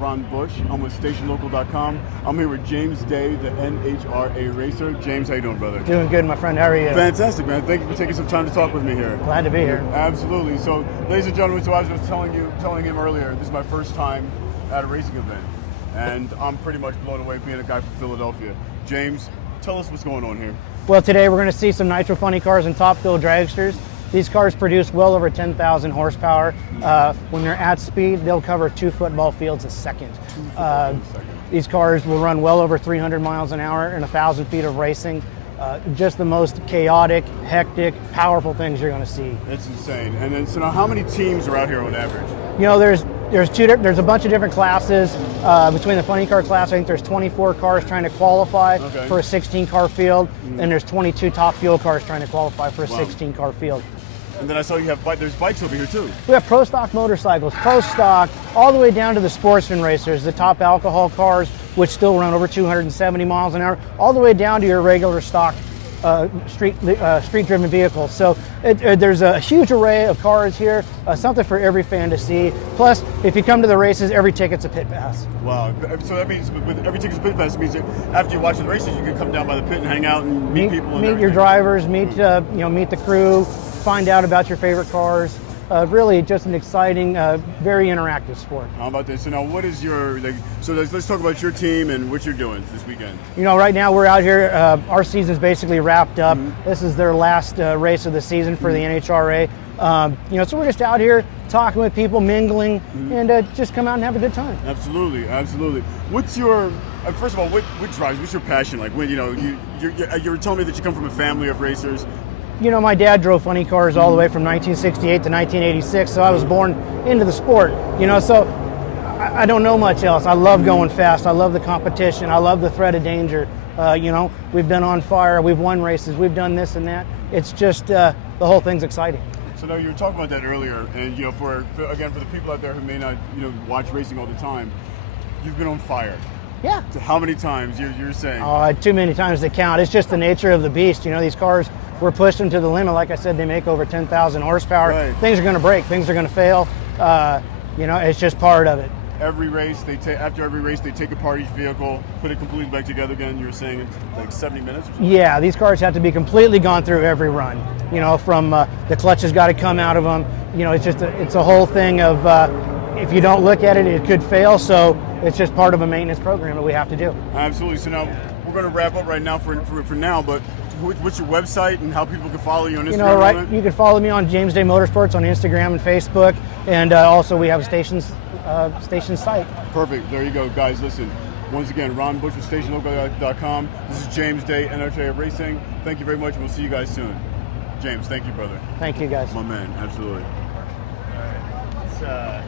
Ron Bush. I'm with StationLocal.com. I'm here with James Day, the NHRA racer. James, how you doing, brother? Doing good, my friend. How are you? Fantastic, man. Thank you for taking some time to talk with me here. Glad to be here. Absolutely. So, ladies and gentlemen, so I was telling him earlier, this is my first time at a racing event, and I'm pretty much blown away being a guy from Philadelphia. James, tell us what's going on here. Well, today we're going to see some nitro funny cars and top fuel dragsters. These cars produce well over 10,000 horsepower. When they're at speed, they'll cover 2 football fields a second. These cars will run well over 300 miles an hour and 1,000 feet of racing. Just the most chaotic, hectic, powerful things you're going to see. It's insane. And then, so now, how many teams are out here on average? You know, there's a bunch of different classes. Between the funny car class, I think there's 24 cars trying to qualify for a 16-car field, and there's 22 top fuel cars trying to qualify for a 16-car field. And then I saw you have there's bikes over here too. We have pro stock motorcycles, pro stock, all the way down to the sportsman racers, the top alcohol cars, which still run over 270 miles an hour, all the way down to your regular stock street-driven vehicles. So there's a huge array of cars here, something for every fan to see. Plus, if you come to the races, every ticket's a pit pass. Wow! So that means with every ticket's a pit pass, it means that after you watch the races, you can come down by the pit and hang out and meet people. Meet your drivers, meet the crew, find out about your favorite cars. Really just an exciting, very interactive sport. How about this? So now what is your, so let's talk about your team and what you're doing this weekend. You know, right now we're out here, our season's basically wrapped up. This is their last race of the season for the NHRA. So we're just out here talking with people, mingling, and just come out and have a good time. Absolutely, absolutely. What's your, first of all, what drives, what's your passion? Like when, you were telling me that you come from a family of racers. You know, my dad drove funny cars all the way from 1968 to 1986, so I was born into the sport. So I don't know much else. I love going fast. I love the competition. I love the threat of danger. We've been on fire. We've won races. We've done this and that. It's just the whole thing's exciting. So now you were talking about that earlier, and for the people out there who may not watch racing all the time, you've been on fire. Yeah. So how many times you're saying? Oh, too many times to count. It's just the nature of the beast. These cars, we're pushed them to the limit. Like I said, they make over 10,000 horsepower. Right. Things are going to break. Things are going to fail. It's just part of it. After every race, they take apart each vehicle, put it completely back together again. You were saying it's like 70 minutes or something? Yeah, these cars have to be completely gone through every run. From the clutch has got to come out of them. It's a whole thing of if you don't look at it, it could fail. So it's just part of a maintenance program that we have to do. Absolutely. So now we're going to wrap up right now for now, but what's your website and how people can follow you on Instagram? You can follow me on James Day Motorsports on Instagram and Facebook, and also we have a station site. Perfect. There you go, guys. Listen, once again, Ron Bush with StationLocal.com. This is James Day, NHRA Racing. Thank you very much, and we'll see you guys soon. James, thank you, brother. Thank you, guys. My man, absolutely. All right.